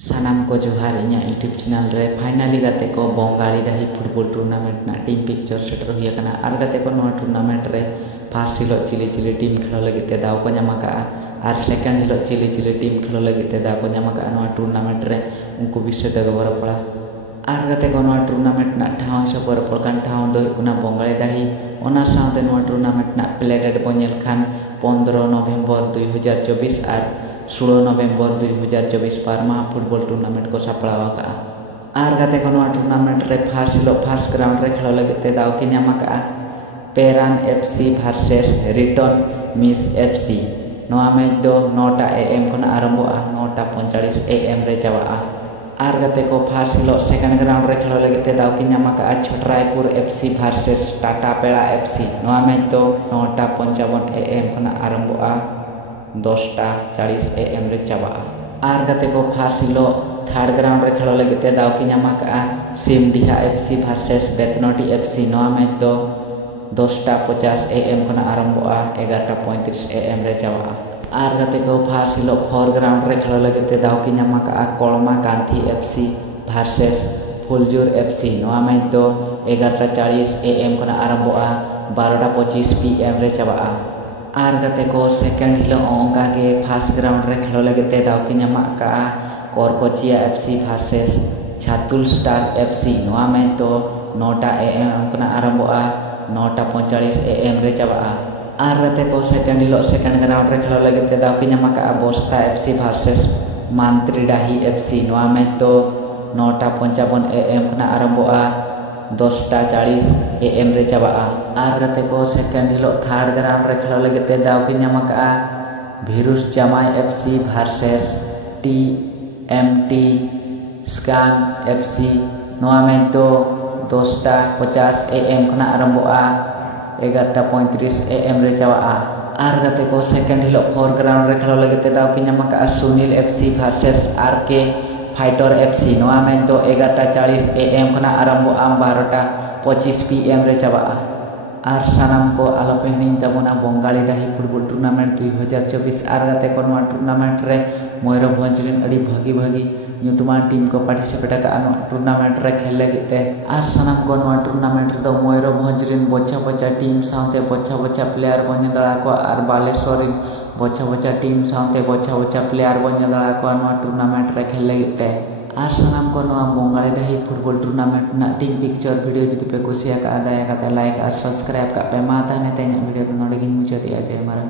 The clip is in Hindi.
सानाम को जोहार इन्या यूट्यूब चैनल रे फाइनली गाते को बंगाली डाही फुटबॉल टूर्नामेंट ना टीम पिक्चर सेटर हुई कना आर गाते को नोआ टूर्नामेंट रे फर्स्ट हिलो चिली चिली टीम खेलो लगे ते दाव को ᱧᱟᱢ ᱟᱠᱟᱜᱼᱟ आर सेकंड हिलो चिली चिली टीम खेलो लगे ते दाव को ᱧᱟᱢ ᱟᱠᱟᱜᱼᱟ नोआ टूर्नामेंट रे उनको विषय ते गबर पड़ा आर गाते को नोआ टूर्नामेंट ना ठाव से पर पड़कान ठाव दो गुना बंगाली डाही ओना साथे नोआ टूर्नामेंट ना प्लेडेड बनेल खान 15 नवंबर 2024 आर 16 नवंबर 2024 पर महा फुटबॉल टूर्नामेंट को सपड़ाव का आर गाते को नोआ टूर्नामेंट रे फर्स्ट ग्राउंड रे खेलो लगे ते दाव के ᱧᱟᱢ आका पेरान एफसी वर्सेस रिटर्न मिस एफसी नोआ मैच दो 9टा एएम खन आरंभोआ 9:45 एएम रे चाबा आर गाते को फर्स्ट सेकंड ग्राउंड रे खेलो लगे ते दाव के ᱧᱟᱢ आका छोटरायपुर एफसी वर्सेस टाटा पेड़ा एफसी नोआ मैच दो 9:55 एएम खन आरंभोआ 10:40 एएम रे चाबा आर गाते को फर्स्ट हिलो थर्ड ग्राउंड रे खेलो लगे ते दाव के ᱧᱟᱢ आका सिमडीहा एफसी वर्सेस बेतनोटी एफसी नोआ मैच दो 10:50 एएम खन आरंभोआ 11:35 एएम रे चाबा आर गाते को फर्स्ट हिलो फोर ग्राउंड रे खेलो लगे ते दाव के ᱧᱟᱢ आका कोलमा गांधी एफसी वर्सेस फुलजुर एफसी नोआ मैच दो 11:40 एएम खन आरंभोआ 12:25 पीएम रे चाबा आर गाते को सेकंड हिलो ओंगा के फर्स्ट ग्राउंड रे खेलो लगे ते दाव के ᱧᱟᱢ आका कोरकोचिया एफसी वर्सेस छातुल स्टार एफसी नोआ मैच दो 9टा एएम खन आरंभोआ 9:45 एएम रे चाबा आर गाते को सेकंड हिलो सेकंड ग्राउंड रे खेलो लगे ते दाव के ᱧᱟᱢ आका बोस्ता एफसी वर्सेस मांत्रीडाही एफसी नोआ मैच दो 9:55 एएम खन आरंभोआ 10:40 एएम रे चाबा आर गाते को सेकंड हिलो थर्ड ग्राउंड रे खेलो लगे ते दाव के ᱧᱟᱢ आका भिरुस जामाई एफसी वर्सेस टीएमटी स्कान एफसी नोआ मैच दो 10:50 एएम खन आरंभोआ 11:35 एएम रे चाबा आर गाते को सेकंड हिलो फोर ग्राउंड रे खेलो लगे ते दाव के ᱧᱟᱢ आका Sunil FC versus RK fighter FC नोआ मैच दो 11:40 एएम खन आरंभोआ 12:25 पीएम रे चाबा आर सानाम को आलोपे हिणी तबना बंगाली डाही फुटबॉल टूर्नामेंट 2024 आर गाते को नोआ टूर्नामेंट रे मयूरभंज रेन अड़ी भागी ᱧᱩᱛᱩᱢᱟᱱ टीम को पार्टिसिपेट का टूर्नामेंट रे खेल लगे ते आर सानाम को नोआ टूर्नामेंट रे मयूरभंज रेन बच्चा टीम साथे बच्चा प्लेयर बन दड़ा को आर बालेश्वर रेन बच्चा टीम साथे बच्चा प्लेयर बन दड़ा को नोआ टूर्नामेंट रे खेल लगे ते आर सानाम को नोआ बंगाली डाही फुटबॉल टूर्नामेंट ना टीम पिक्चर वीडियो जुदी पे कुसिया का दाया का लाइक और सब्सक्राइब का पे मा ताने ते वीडियो तो नोडे गिन मुचाते जय मारा।